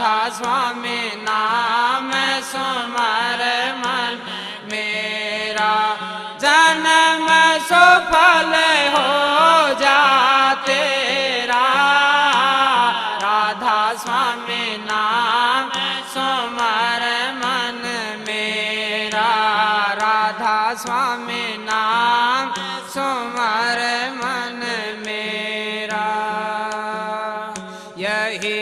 राधा स्वामी नाम सुमर मन मेरा, जन्म सफल हो जा तेरा। राधा स्वामी नाम सुमर मन मेरा, राधा स्वामी नाम सुमर मन मेरा। यही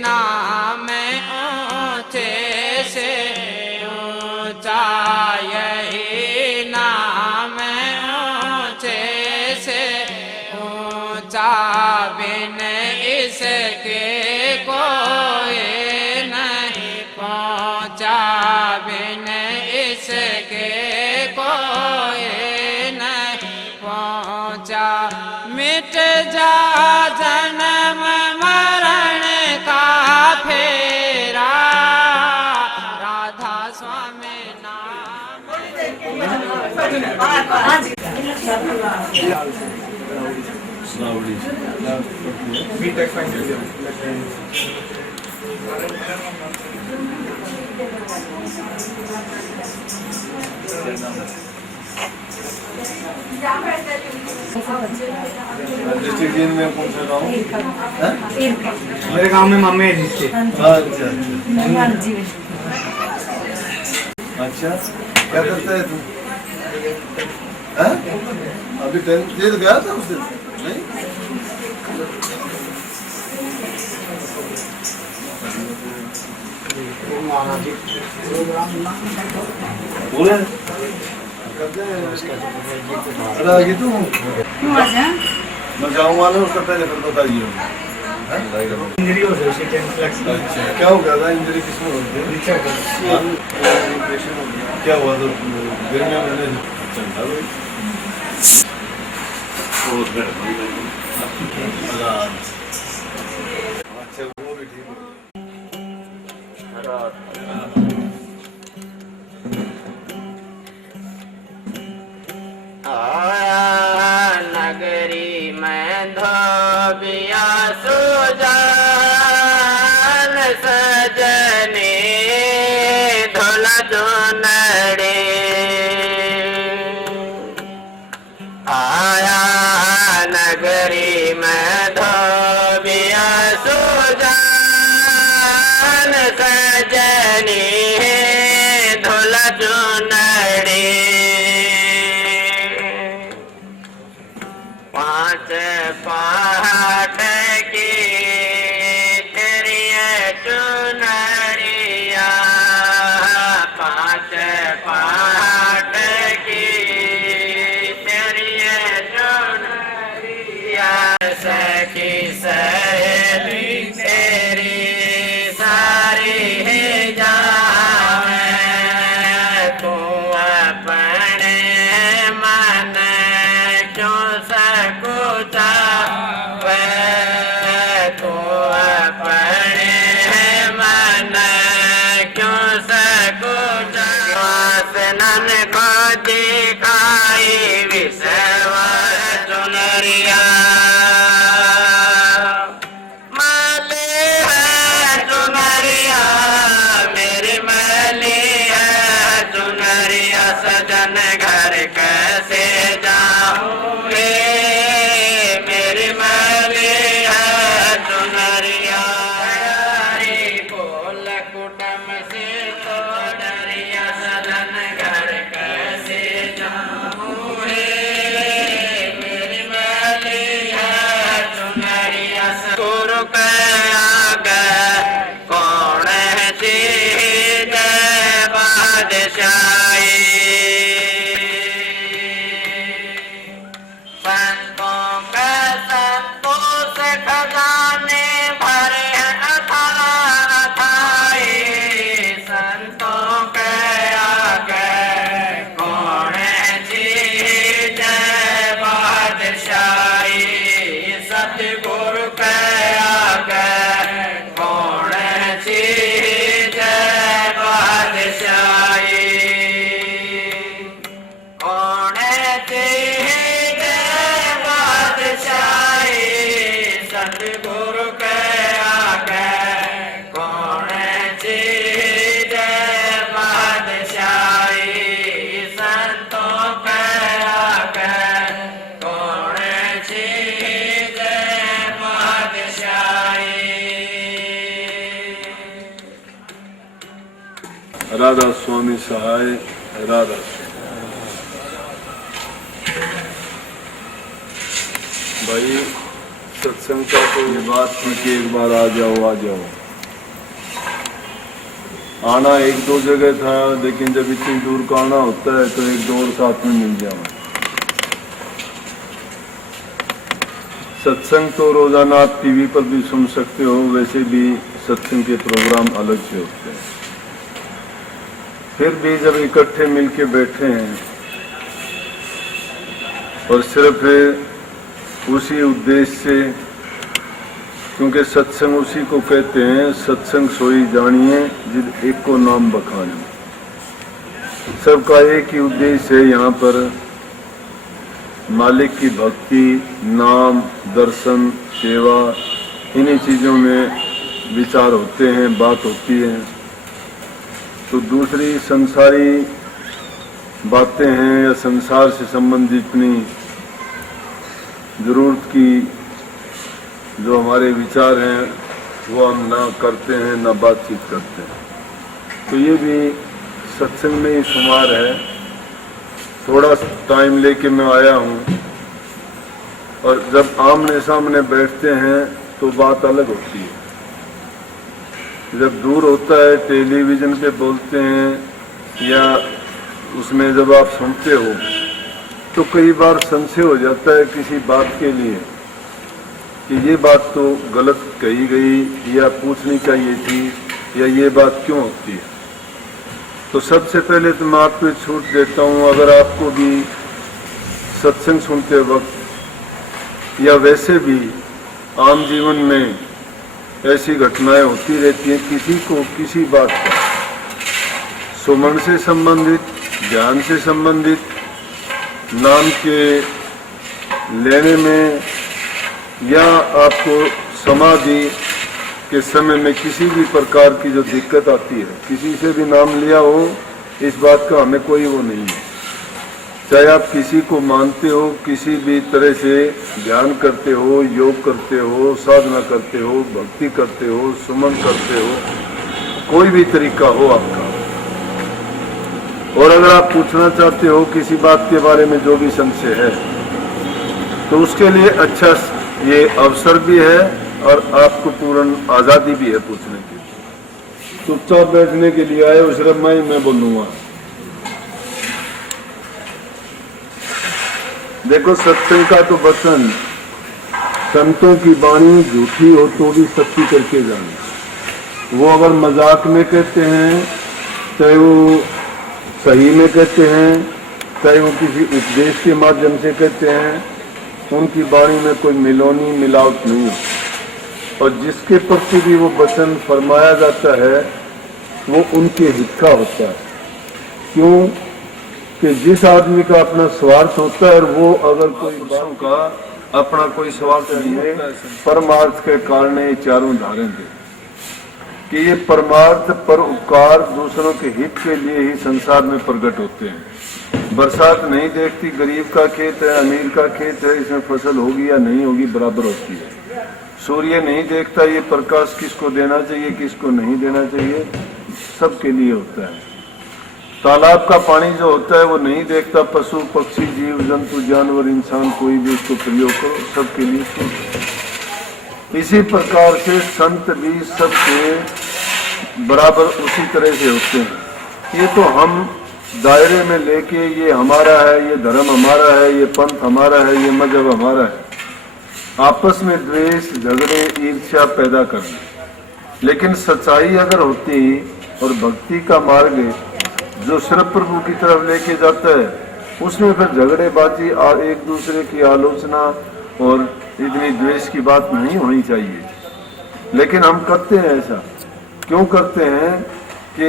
नाम ऊंचे से ऊंचा, यही नाम ऊंचे से ऊंचा, बिन इसके कोई नहीं पहुंचा, बिन इसके कोई नहीं पहुंचा। मिट जा जन्म मरण का फेरा, राधा स्वामी नाम। डिस्ट्रिक्ट जेल में कौन सा गाँव? मेरे गांव में मम्मी है डिस्ट्रिक्ट। अच्छा, क्या करता है तू? अभी जेल गया था उस दिन? नहीं? बोले अरे आगे तू मैं जाऊँगा ना, उसका पहले फिर बताइए। इंजरी हो गई, अच्छा, क्या हो गया था? इंजरी किसमें होती है? क्या हुआ था? गिर में मैंने अच्छा, वो भी ठीक है। नगरी में धोबिया सुजान, सजने धोला जोनड़े आया। नगरी में धोबिया सुजान, सजने धोला जोनड़े। पांच पहाड़ की तेरी चुनरिया, पांच पहाड़ की तेरी चुनरिया। सखी सहेली तेरी सारी है जावे, तू अपने मन क्यों सकुचा, तू अपने मन क्यों सकुचा। वासनन को दिखाई विश्व चुनरिया, माली है चुनरिया मेरी, माली है चुनरिया। सजन घर कैसे जाऊंगे, मेरी माली है चुनरिया। बोल कुटम से तो डरिया, सजन घर कैसे जाऊंगे, मेरी माली है चुनरिया। गुरु कया कौन चीज बादशाही, संतों का संतोष खजाने भरे अथाई। संतों के आगे कौन चीज बादशाही, सतगुरु के आगे कौन चीज बादशाही। कौन चीज बादशाही, सतगुरु के आगे कौन राधा स्वामी सहाय, राधा भाई। सत्संग का तो ये बात थी कि एक बार आ जाओ। आना एक दो जगह था, लेकिन जब इतनी दूर का आना होता है तो एक दो और साथ में मिल जाओ। सत्संग तो रोजाना आप टीवी पर भी सुन सकते हो, वैसे भी सत्संग के प्रोग्राम अलग से होते हैं। फिर भी जब इकट्ठे मिलके बैठे हैं और सिर्फ उसी उद्देश्य से, क्योंकि सत्संग उसी को कहते हैं, सत्संग सोई जानिए जिद एक को नाम बखानी। सबका एक ही उद्देश्य है यहाँ पर, मालिक की भक्ति, नाम, दर्शन, सेवा, इन्हीं चीजों में विचार होते हैं, बात होती है। तो दूसरी संसारी बातें हैं या संसार से संबंधित इतनी जरूरत की जो हमारे विचार हैं वो हम ना करते हैं, ना बातचीत करते हैं। तो ये भी सत्संग में ही शुमार है। थोड़ा टाइम लेके मैं आया हूँ, और जब आमने सामने बैठते हैं तो बात अलग होती है। जब दूर होता है, टेलीविजन पे बोलते हैं या उसमें जब आप सुनते हो तो कई बार संशय हो जाता है किसी बात के लिए कि ये बात तो गलत कही गई या पूछनी चाहिए थी, या ये बात क्यों होती है। तो सबसे पहले तो मैं आपको एक छूट देता हूँ, अगर आपको भी सत्संग सुनते वक्त या वैसे भी आम जीवन में ऐसी घटनाएं होती रहती हैं, किसी को किसी बात का सुमन से संबंधित, ज्ञान से संबंधित, नाम के लेने में, या आपको समाधि के समय में किसी भी प्रकार की जो दिक्कत आती है, किसी से भी नाम लिया हो, इस बात का हमें कोई वो नहीं है। चाहे आप किसी को मानते हो, किसी भी तरह से ध्यान करते हो, योग करते हो, साधना करते हो, भक्ति करते हो, सुमन करते हो, कोई भी तरीका हो आपका। और अगर आप पूछना चाहते हो किसी बात के बारे में जो भी संशय है, तो उसके लिए अच्छा ये अवसर भी है और आपको पूर्ण आजादी भी है पूछने की। चुपचाप बैठने के लिए आए, उस मैं बोलूंगा। देखो, सत्संग का तो वचन, संतों की वाणी झूठी हो तो भी सच्ची करके जाने। वो अगर मजाक में कहते हैं, चाहे वो सही में कहते हैं, चाहे वो किसी उपदेश के माध्यम से कहते हैं, उनकी वाणी में कोई मिलोनी मिलावट नहीं है। और जिसके प्रति भी वो वचन फरमाया जाता है वो उनके हित का होता है। क्यों कि जिस आदमी का अपना स्वार्थ होता है, और वो अगर कोई बातों का अपना कोई स्वार्थ नहीं है, परमार्थ के कारण ये चारों धारेंगे कि ये परमार्थ पर उपकार दूसरों के हित के लिए ही संसार में प्रकट होते हैं। बरसात नहीं देखती, गरीब का खेत है, अमीर का खेत है, इसमें फसल होगी या नहीं होगी बराबर होती है। सूर्य नहीं देखता ये प्रकाश किसको देना चाहिए, किसको नहीं देना चाहिए, सबके लिए होता है। तालाब का पानी जो होता है वो नहीं देखता, पशु पक्षी जीव जंतु जानवर इंसान कोई भी उसको प्रयोग करो, सबके लिए। इसी प्रकार से संत भी सबके बराबर उसी तरह से होते हैं। ये तो हम दायरे में लेके ये हमारा है, ये धर्म हमारा है, ये पंथ हमारा है, ये मजहब हमारा है, आपस में द्वेष झगड़े ईर्ष्या पैदा करना। लेकिन सच्चाई अगर होती और भक्ति का मार्ग जो सिर्फ प्रभु की तरफ लेके जाता है, उसमें फिर झगड़ेबाजी और एक दूसरे की आलोचना और इतनी द्वेष की बात नहीं होनी चाहिए। लेकिन हम करते हैं ऐसा। क्यों करते हैं कि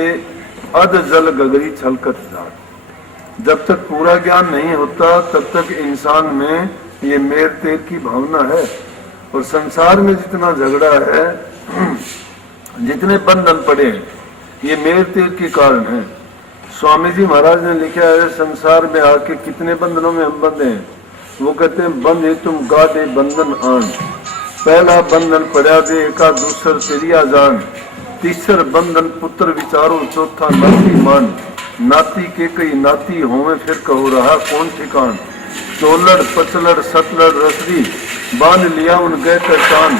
अध जल गगरी छलकत जात। जब तक पूरा ज्ञान नहीं होता तब तक इंसान में ये मेर तेर की भावना है। और संसार में जितना झगड़ा है, जितने बंधन पड़े हैं, ये मेर तेर के कारण है। स्वामी जी महाराज ने लिखा है, संसार में आके कितने बंधनों में हम बंधे हैं। वो कहते हैं, बंधे तुम गादे बंधन आन, पहला बंधन पड़ा दे एका दूसर तेरिया जान, तीसर बंधन पुत्र विचारो, चौथा नाती मान, नाती के कई नाती होवे फिर कहो रहा कौन ठिकान, चोलड़ पचलड़ सतलड़ रसरी, बांध लिया उन गए कर कान,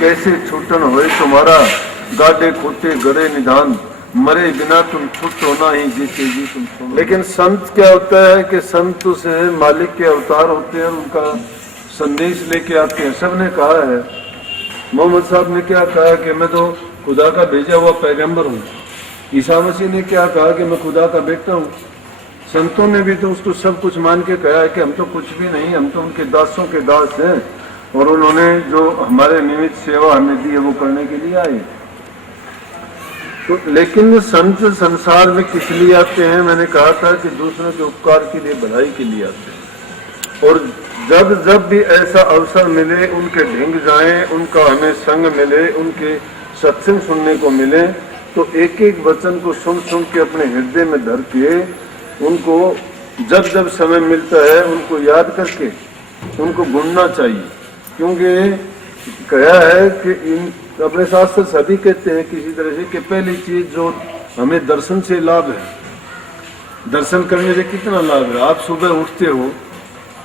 कैसे छूटन होए तुम्हारा, गाडे खोटे गड़े निधान, मरे बिना तुम छूटो ना ही जीते जी तुम सुनो। लेकिन संत क्या होता है कि संत से मालिक के अवतार होते हैं, उनका संदेश लेके आते हैं। सबने कहा है, मोहम्मद साहब ने क्या कहा कि मैं तो खुदा का भेजा हुआ पैगंबर हूँ, ईसा मसीह ने क्या कहा कि मैं खुदा का बेटा हूँ, संतों ने भी तो उसको सब कुछ मान के कहा है कि हम तो कुछ भी नहीं, हम तो उनके दासों के दास हैं और उन्होंने जो हमारे निमित्त सेवा हमें दी है वो करने के लिए आए। तो लेकिन संत संसार में किस लिए आते हैं? मैंने कहा था कि दूसरों के उपकार के लिए, भलाई के लिए आते हैं। और जब जब भी ऐसा अवसर मिले, उनके ढिंग जाएं, उनका हमें संग मिले, उनके सत्संग सुनने को मिले, तो एक एक वचन को सुन सुन के अपने हृदय में धर के उनको जब जब समय मिलता है उनको याद करके उनको गुनना चाहिए। क्योंकि कहा है कि इन अपने शास्त्र सभी कहते हैं किसी तरह से कि पहली चीज जो हमें दर्शन से लाभ है, दर्शन करने से कितना लाभ है। आप सुबह उठते हो,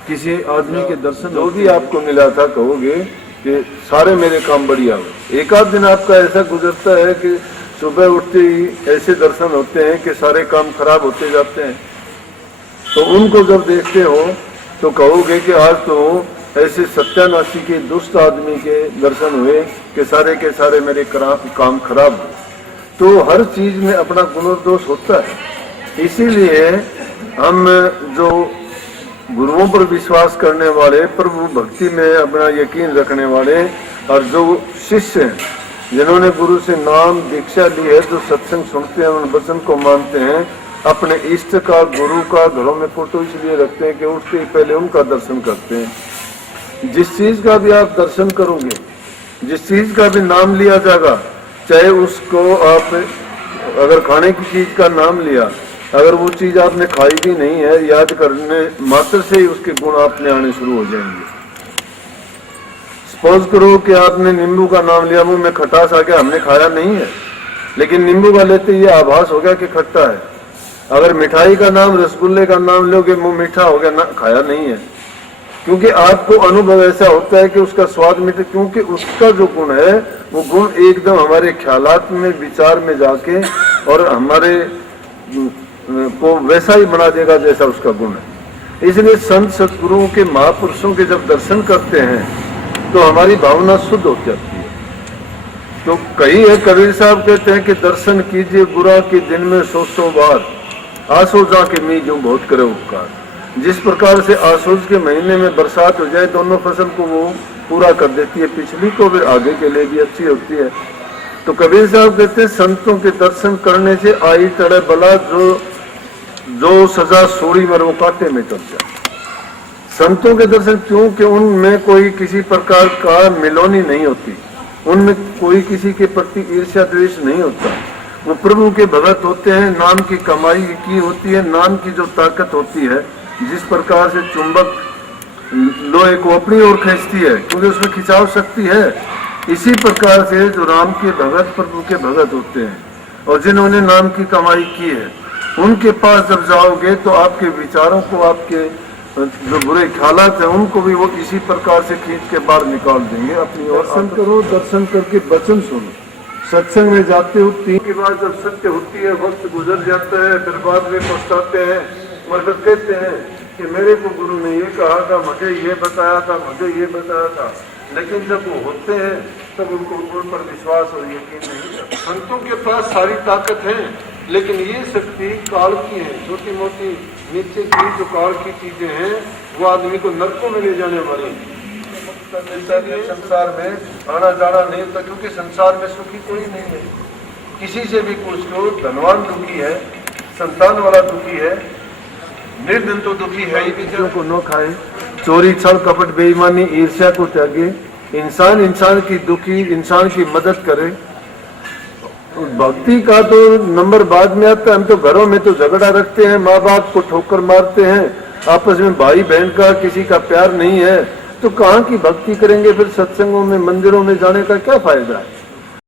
किसी आदमी के दर्शन जो भी आपको मिला था कहोगे कि सारे मेरे काम बढ़िया हो। एक आध दिन आपका ऐसा गुजरता है कि सुबह उठते ही ऐसे दर्शन होते हैं कि सारे काम खराब होते जाते हैं, तो उनको जब देखते हो तो कहोगे कि आज तो ऐसे सत्यानाशी के दुष्ट आदमी के दर्शन हुए कि सारे के सारे मेरे काम खराब हुए। तो हर चीज में अपना गुणोदोष होता है। इसीलिए हम जो गुरुओं पर विश्वास करने वाले, प्रभु भक्ति में अपना यकीन रखने वाले और जो शिष्य हैं जिन्होंने गुरु से नाम दीक्षा ली है, जो सत्संग सुनते हैं, उन वचन को मानते हैं, अपने इष्ट का, गुरु का घरों में फोटो इसलिए रखते हैं कि उठते ही पहले उनका दर्शन करते हैं। जिस चीज का भी आप दर्शन करोगे, जिस चीज का भी नाम लिया जाएगा, चाहे उसको आप अगर खाने की चीज का नाम लिया, अगर वो चीज आपने खाई भी नहीं है, याद करने मात्र से ही उसके गुण आपने आने शुरू हो जाएंगे। सपोज करो कि आपने नींबू का नाम लिया, मुंह में खटास आ गया, हमने खाया नहीं है, लेकिन नींबू का लेते ये आभास हो गया कि खट्टा है। अगर मिठाई का नाम, रसगुल्ले का नाम लोगे, मुंह मीठा हो गया, ना खाया नहीं है, क्योंकि आपको अनुभव ऐसा होता है कि उसका स्वाद मीठा, क्योंकि उसका जो गुण है वो गुण एकदम हमारे ख्यालात में, विचार में जाके और हमारे को वैसा ही बना देगा जैसा उसका गुण है। इसलिए संत सतगुरुओं के, महापुरुषों के जब दर्शन करते हैं तो हमारी भावना शुद्ध हो जाती है। तो कई है, कबीर साहब कहते हैं कि दर्शन कीजिए बुरा कि दिन में 100 बार, आसो जा के मी जो बहुत करे उपकार। जिस प्रकार से आसोज के महीने में बरसात हो जाए, दोनों फसल को वो पूरा कर देती है, पिछली को फिर आगे के लिए भी अच्छी होती है। तो कबीर साहब कहते हैं संतों के दर्शन करने से आई टड़े बला, जो सजा सोड़ी मरो कांटे में चल जाए। संतों के दर्शन, क्योंकि उनमें कोई किसी प्रकार का मिलोनी नहीं होती, उनमें कोई किसी के प्रति ईर्ष्या द्वेष नहीं होता। वो प्रभु के भगत होते हैं, नाम की कमाई की होती है, नाम की जो ताकत होती है, जिस प्रकार से चुंबक लोहे को अपनी ओर खींचती है क्योंकि उसमें खिंचाव शक्ति है, इसी प्रकार से जो राम के भगत, प्रभु के भगत होते हैं और जिन्होंने नाम की कमाई की है, उनके पास जब जाओगे तो आपके विचारों को, आपके जो बुरे ख्यालात हैं उनको भी वो इसी प्रकार से खींच के बाहर निकाल देंगे अपनी ओर। दर्शन करो, दर्शन करके वचन सुनो। सत्संग में जाते हो, 3 के बाद जब सत्य होती है, वक्त गुजर जाता है, फिर बाद में पछताते हैं, मगर कहते हैं कि मेरे को गुरु ने ये कहा था, मुझे ये बताया था, मुझे ये बताया था। लेकिन जब वो होते हैं तब उनको उन पर विश्वास और यकीन नहीं है। संतों के पास सारी ताकत है, लेकिन ये शक्ति काल की है, छोटी मोटी नीचे की जो काल की चीजें हैं वो आदमी को नरकों में ले जाने वाली है। संसार में आना जाना नहीं होता, क्योंकि संसार में सुखी कोई नहीं है। किसी से भी पूछ लो, धनवान दुखी है, संतान वाला दुखी है, निर्धन तो दुखी है ही। बीजों को न खाए, चोरी छल कपट बेईमानी ईर्ष्या को त्यागे, इंसान की दुखी, इंसान की मदद करे। भक्ति का तो नंबर बाद में आता है। हम तो घरों में तो झगड़ा रखते हैं, माँ बाप को ठोकर मारते हैं, आपस में भाई बहन का किसी का प्यार नहीं है, तो कहाँ की भक्ति करेंगे? फिर सत्संगों में, मंदिरों में जाने का क्या फायदा है?